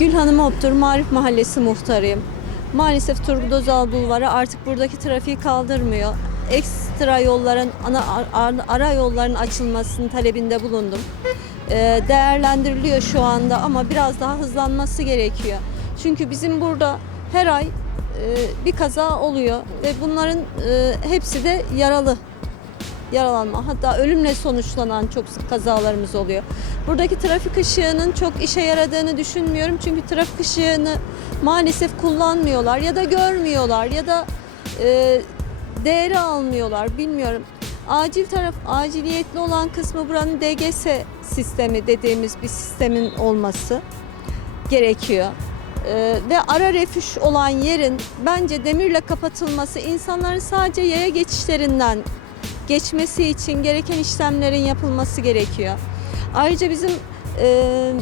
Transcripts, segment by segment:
Gülhanım Optur, Marif Mahallesi muhtarıyım. Maalesef Turgut Özal Bulvarı artık buradaki trafiği kaldırmıyor. Ekstra yolların, ana ara, ara yolların açılmasının talebinde bulundum. Ee, değerlendiriliyor şu anda ama biraz daha hızlanması gerekiyor. Çünkü bizim burada her ay e, bir kaza oluyor ve bunların e, hepsi de yaralı yaralanma hatta ölümle sonuçlanan çok sık kazalarımız oluyor. Buradaki trafik ışığının çok işe yaradığını düşünmüyorum. Çünkü trafik ışığını maalesef kullanmıyorlar ya da görmüyorlar ya da e, değeri almıyorlar bilmiyorum. Acil taraf aciliyetli olan kısmı buranın DGS sistemi dediğimiz bir sistemin olması gerekiyor. Ee, ve ara refüj olan yerin bence demirle kapatılması insanların sadece yaya geçişlerinden geçmesi için gereken işlemlerin yapılması gerekiyor. Ayrıca bizim e,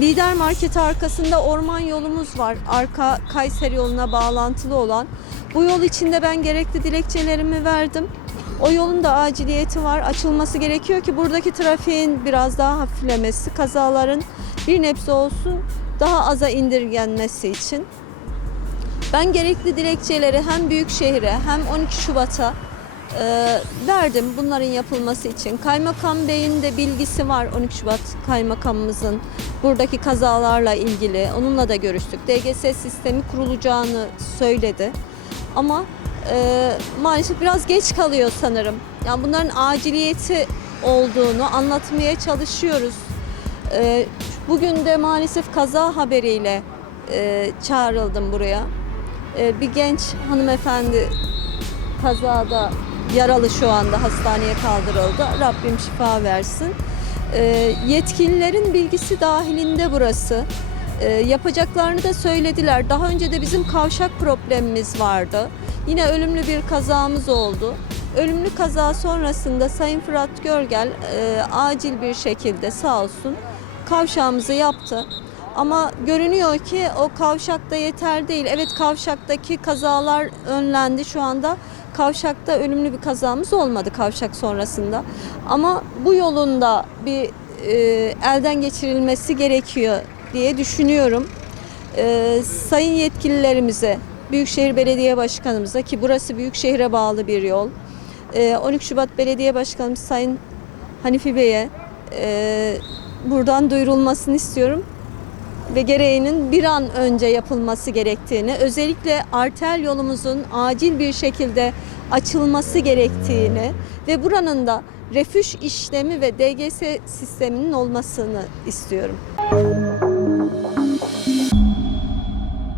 lider marketi arkasında orman yolumuz var. Arka Kayseri yoluna bağlantılı olan. Bu yol içinde ben gerekli dilekçelerimi verdim. O yolun da aciliyeti var. Açılması gerekiyor ki buradaki trafiğin biraz daha hafiflemesi, kazaların bir nebze olsun daha aza indirgenmesi için. Ben gerekli dilekçeleri hem Büyükşehir'e hem 12 Şubat'a e, verdim bunların yapılması için. Kaymakam Bey'in de bilgisi var 12 Şubat kaymakamımızın buradaki kazalarla ilgili. Onunla da görüştük. DGS sistemi kurulacağını söyledi. Ama e, maalesef biraz geç kalıyor sanırım. Yani bunların aciliyeti olduğunu anlatmaya çalışıyoruz. E, bugün de maalesef kaza haberiyle e, çağrıldım buraya. E, bir genç hanımefendi kazada yaralı şu anda hastaneye kaldırıldı. Rabbim şifa versin. E, yetkililerin bilgisi dahilinde burası. E, yapacaklarını da söylediler. Daha önce de bizim kavşak problemimiz vardı. Yine ölümlü bir kazamız oldu. Ölümlü kaza sonrasında Sayın Fırat Görgel e, acil bir şekilde sağ olsun kavşağımızı yaptı. Ama görünüyor ki o kavşakta yeter değil. Evet kavşaktaki kazalar önlendi şu anda. Kavşakta ölümlü bir kazamız olmadı kavşak sonrasında. Ama bu yolun da bir e, elden geçirilmesi gerekiyor diye düşünüyorum. E, sayın yetkililerimize, Büyükşehir Belediye Başkanımıza ki burası Büyükşehir'e bağlı bir yol. E, 12 Şubat Belediye Başkanımız Sayın Hanifi Bey'e e, buradan duyurulmasını istiyorum ve gereğinin bir an önce yapılması gerektiğini, özellikle arter yolumuzun acil bir şekilde açılması gerektiğini ve buranın da refüj işlemi ve DGS sisteminin olmasını istiyorum.